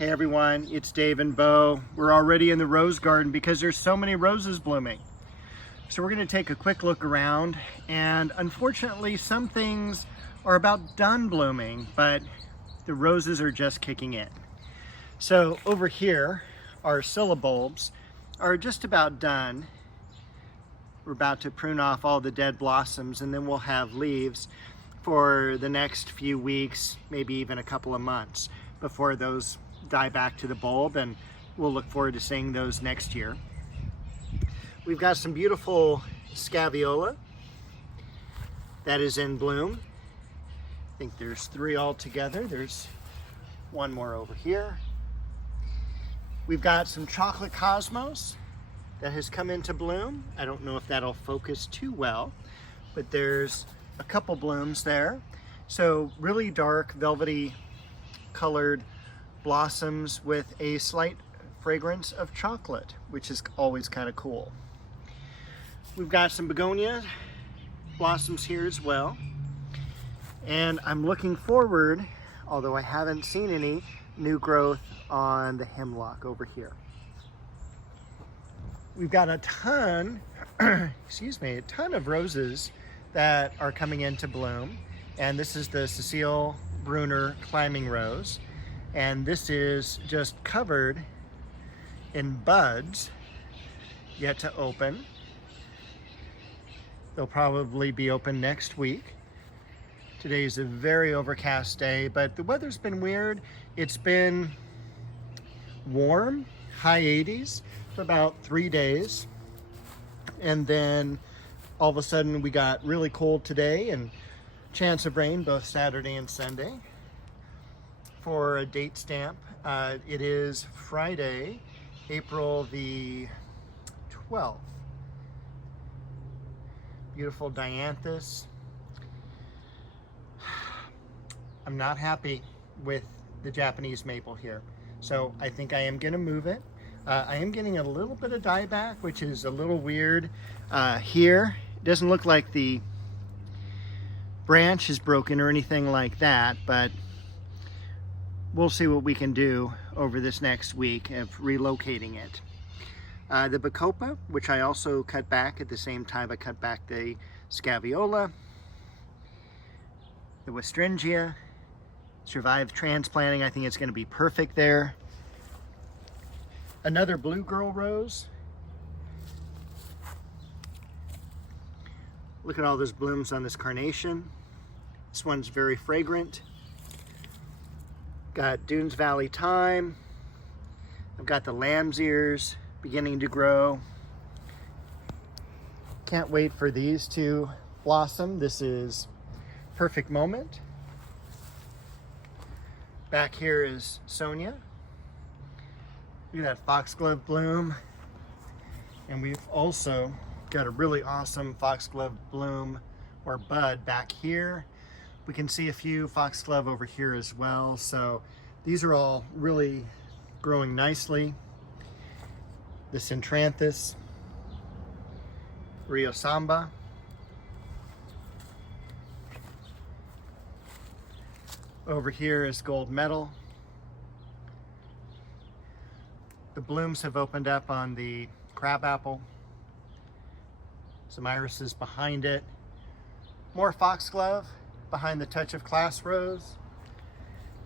Hey everyone, it's Dave and Bo. We're already in the rose garden because there's so many roses blooming. So we're going to take a quick look around, and unfortunately some things are about done blooming, but the roses are just kicking in. So over here, our scilla bulbs are just about done. We're about to prune off all the dead blossoms, and then we'll have leaves for the next few weeks, maybe even a couple of months before those die back to the bulb, and we'll look forward to seeing those next year. We've got some beautiful scaveola that is in bloom. I think there's 3 altogether. There's one more over here. We've got some chocolate cosmos that has come into bloom. I don't know if that'll focus too well, but there's a couple blooms there. So really dark, velvety colored blossoms with a slight fragrance of chocolate, which is always kind of cool. We've got some begonia blossoms here as well. And I'm looking forward, although I haven't seen any, new growth on the hemlock over here. We've got a ton, a ton of roses that are coming into bloom. And this is the Cecile Brunner climbing rose. And this is just covered in buds yet to open. They'll probably be open next week. Today's a very overcast day, but the weather's been weird. It's been warm, high 80s for about 3 days. And then all of a sudden we got really cold today and chance of rain both Saturday and Sunday. For a date stamp, it is Friday, April the 12th. Beautiful Dianthus. I'm not happy with the Japanese maple here, so I think I am going to move it. I am getting a little bit of dieback, which is a little weird here. It doesn't look like the branch is broken or anything like that, but we'll see what we can do over this next week of relocating it. The bacopa, which I also cut back at the same time I cut back the scaveola. The westringia survived transplanting. I think it's going to be perfect there. Another blue girl rose. Look at all those blooms on this carnation. This one's very fragrant. Got Dunes Valley thyme. I've got the lamb's ears beginning to grow. Can't wait for these to blossom. This is perfect moment. Back here is Sonia. Look at that foxglove bloom. And we've also got a really awesome foxglove bloom or bud back here. We can see a few foxglove over here as well. So these are all really growing nicely. The Chionanthus, Rio Samba. Over here is gold medal. The blooms have opened up on the crabapple. Some irises behind it. More foxglove behind the touch of class rose.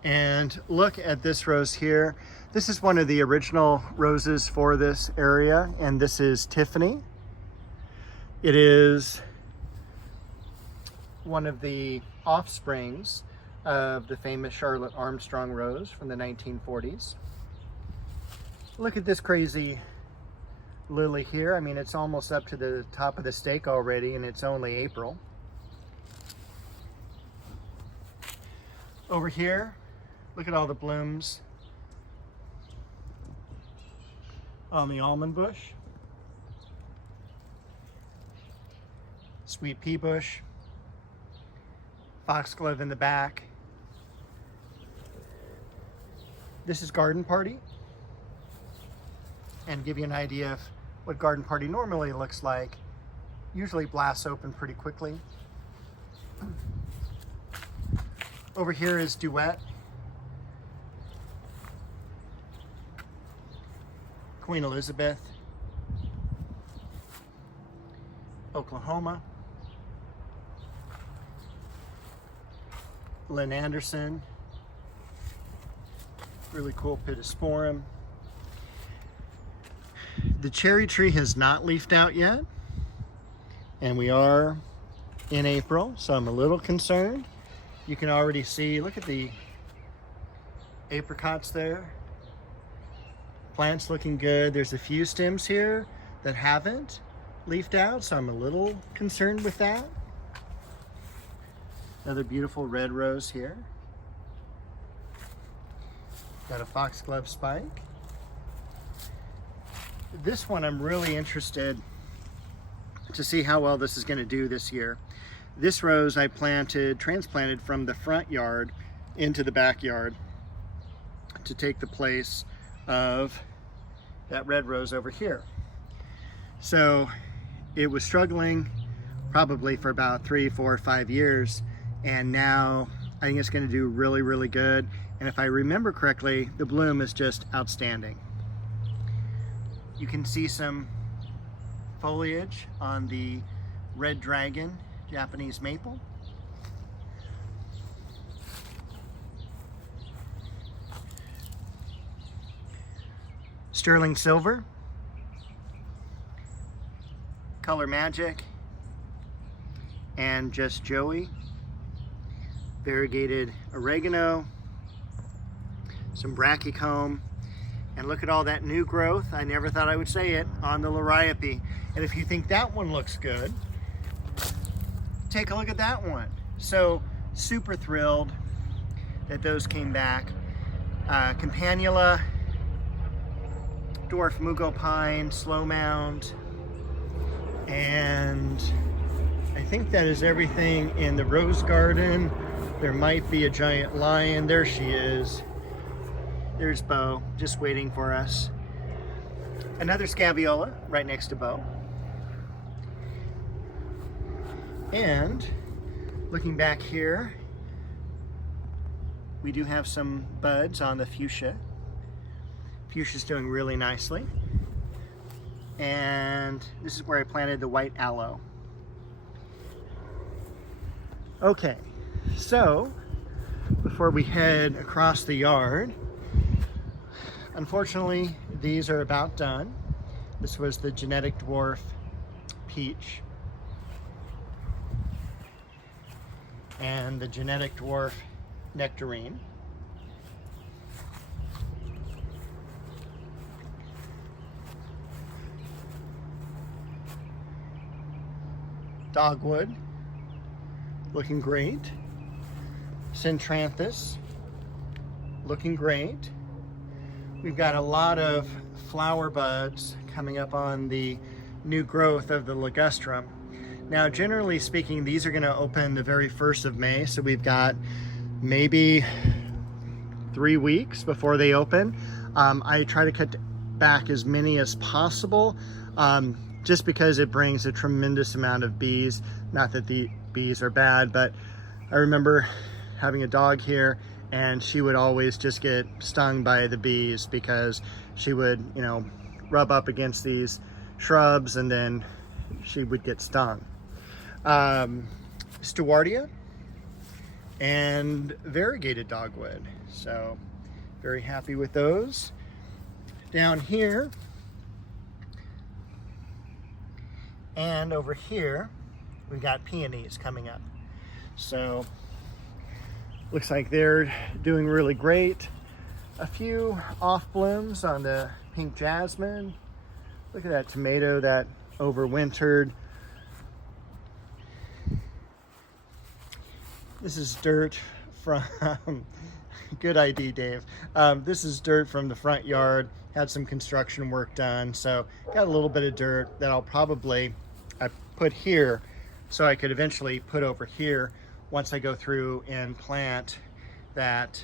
And look at this rose here. This is one of the original roses for this area, and this is Tiffany. It is one of the offsprings of the famous Charlotte Armstrong rose from the 1940s. Look at this crazy lily here. I mean, it's almost up to the top of the stake already, and it's only April. Over here, look at all the blooms on the almond bush. Sweet pea bush. Foxglove in the back. This is Garden Party. And give you an idea of what Garden Party normally looks like. Usually blasts open pretty quickly. Over here is Duet. Queen Elizabeth, Oklahoma, Lynn Anderson, really cool Pittosporum. The cherry tree has not leafed out yet, and we are in April, so I'm a little concerned. You can already see, look at the apricots there. Plant's looking good. There's a few stems here that haven't leafed out, so I'm a little concerned with that. Another beautiful red rose here. Got a foxglove spike. This one I'm really interested to see how well this is going to do this year. This rose I transplanted from the front yard into the backyard to take the place of that red rose over here. So it was struggling probably for about 3, 4, 5 years, and now I think it's going to do really, really good. And if I remember correctly, the bloom is just outstanding. You can see some foliage on the red dragon Japanese maple. Sterling silver, Color Magic, and Just Joey, variegated oregano, some brachycomb, and look at all that new growth. I never thought I would say it, on the liriope. And if you think that one looks good, take a look at that one. So super thrilled that those came back. Campanula, dwarf mugo pine, slow mound, and I think that is everything in the rose garden. There might be a giant lion. There she is. There's Bo, just waiting for us. Another scabiola right next to Bo. And looking back here, we do have some buds on the fuchsia. Fuchsia's doing really nicely. And this is where I planted the white aloe. Okay, so before we head across the yard, unfortunately, these are about done. This was the genetic dwarf peach and the genetic dwarf nectarine. Dogwood, looking great. Chionanthus, looking great. We've got a lot of flower buds coming up on the new growth of the ligustrum. Now, generally speaking, these are going to open the very 1st of May, so we've got maybe 3 weeks before they open. I try to cut back as many as possible, just because it brings a tremendous amount of bees. Not that the bees are bad, but I remember having a dog here, and she would always just get stung by the bees because she would, rub up against these shrubs and then she would get stung. Stewardia and variegated dogwood. So very happy with those. Down here and over here, we've got peonies coming up. So looks like they're doing really great. A few off blooms on the pink jasmine. Look at that tomato that overwintered. This is dirt from, good ID, Dave. This is dirt from the front yard. Had some construction work done, so got a little bit of dirt that I put here so I could eventually put over here once I go through and plant that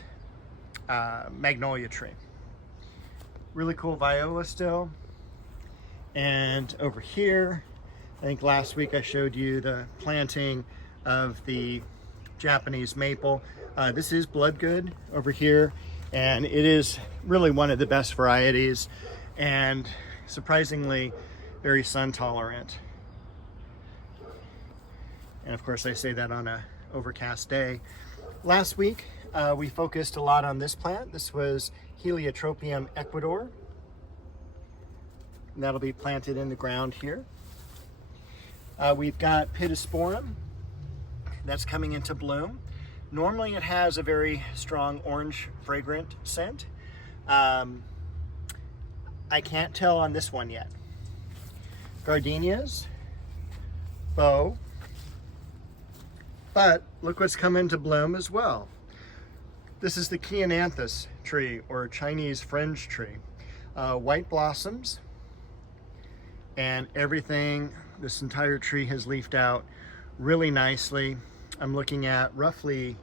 magnolia tree. Really cool viola still. And over here, I think last week I showed you the planting of the Japanese maple. This is Bloodgood over here, and it is really one of the best varieties. and surprisingly very sun tolerant. And of course I say that on a overcast day. Last week we focused a lot on this plant. This was Heliotropium Ecuador. And that'll be planted in the ground here. We've got Pittosporum that's coming into bloom. Normally it has a very strong orange fragrant scent. I can't tell on this one yet. Gardenias, bow, but look what's come into bloom as well. This is the Chionanthus tree, or Chinese fringe tree. White blossoms, and everything, this entire tree has leafed out really nicely. I'm looking at roughly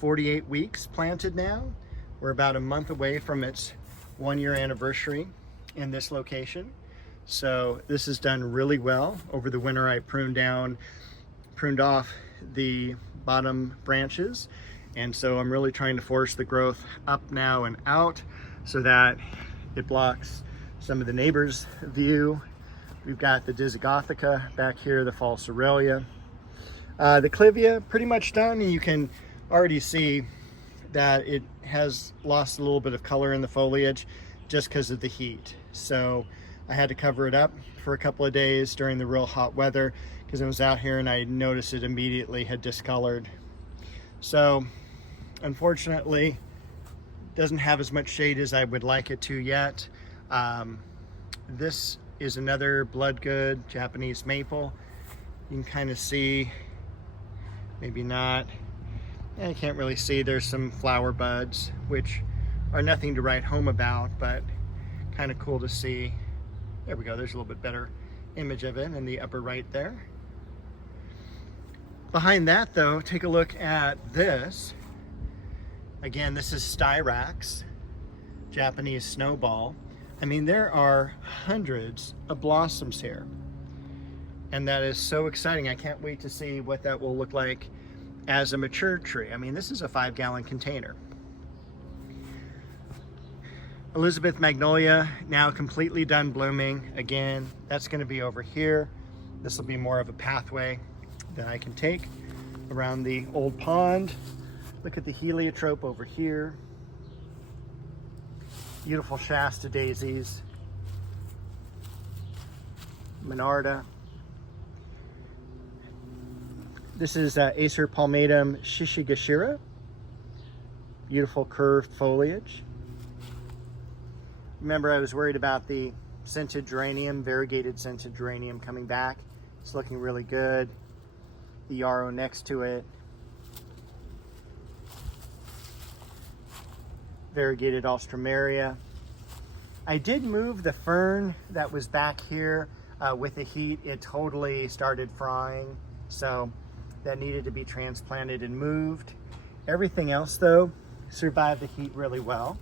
48 weeks planted now. We're about a month away from its 1-year anniversary in this location. So this has done really well. Over the winter I pruned off the bottom branches, and so I'm really trying to force the growth up now and out so that it blocks some of the neighbors' view. We've got the Dizygotheca back here, the false Aurelia. The Clivia pretty much done, and you can already see that it has lost a little bit of color in the foliage just because of the heat. So I had to cover it up for a couple of days during the real hot weather because I was out here and I noticed it immediately had discolored. So unfortunately, it doesn't have as much shade as I would like it to yet. This is another blood good Japanese maple. You can kind of see, maybe not, I can't really see, there's some flower buds, which are nothing to write home about, but kind of cool to see. There we go, there's a little bit better image of it in the upper right there. Behind that though, take a look at this. Again, this is Styrax, Japanese snowball. I mean, there are hundreds of blossoms here, and that is so exciting. I can't wait to see what that will look like as a mature tree. I mean, this is a 5-gallon container. Elizabeth Magnolia, now completely done blooming. Again, that's going to be over here. This will be more of a pathway that I can take around the old pond. Look at the heliotrope over here. Beautiful Shasta daisies. Monarda. This is Acer palmatum shishigashira. Beautiful curved foliage. Remember, I was worried about the scented geranium, variegated scented geranium coming back. It's looking really good. The yarrow next to it. Variegated Alstroemeria. I did move the fern that was back here. With the heat, it totally started frying, so that needed to be transplanted and moved. Everything else though survived the heat really well.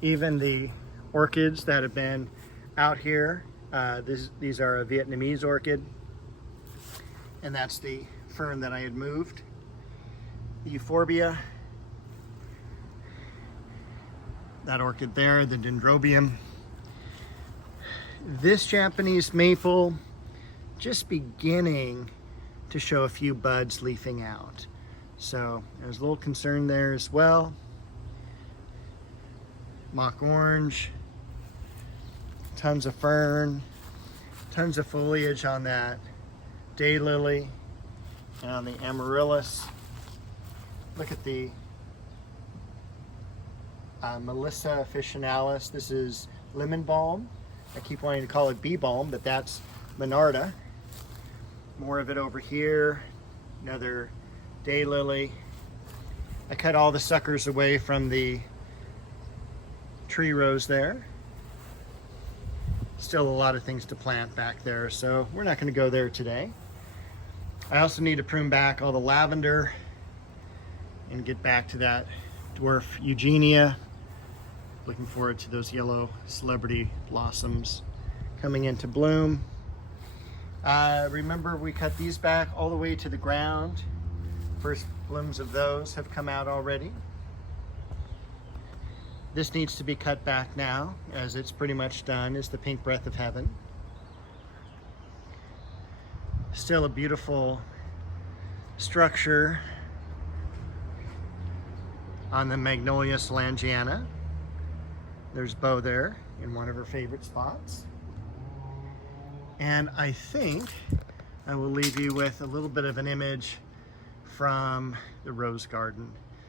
Even the orchids that have been out here, these are a Vietnamese orchid, and that's the fern that I had moved. The euphorbia, that orchid there, the dendrobium. This Japanese maple just beginning to show a few buds leafing out. So there's a little concern there as well. Mock orange, tons of fern, tons of foliage on that daylily and on the amaryllis. Look at the Melissa officinalis. This is lemon balm. I keep wanting to call it bee balm, but that's Monarda. More of it over here. Another daylily. I cut all the suckers away from the tree rows there. Still a lot of things to plant back there, so we're not going to go there today. I also need to prune back all the lavender and get back to that dwarf Eugenia. Looking forward to those yellow celebrity blossoms coming into bloom. Remember, we cut these back all the way to the ground. First blooms of those have come out already. This needs to be cut back now, as it's pretty much done, is the pink breath of heaven. Still a beautiful structure on the Magnolia Solangiana. There's Bo there in one of her favorite spots. And I think I will leave you with a little bit of an image from the rose garden.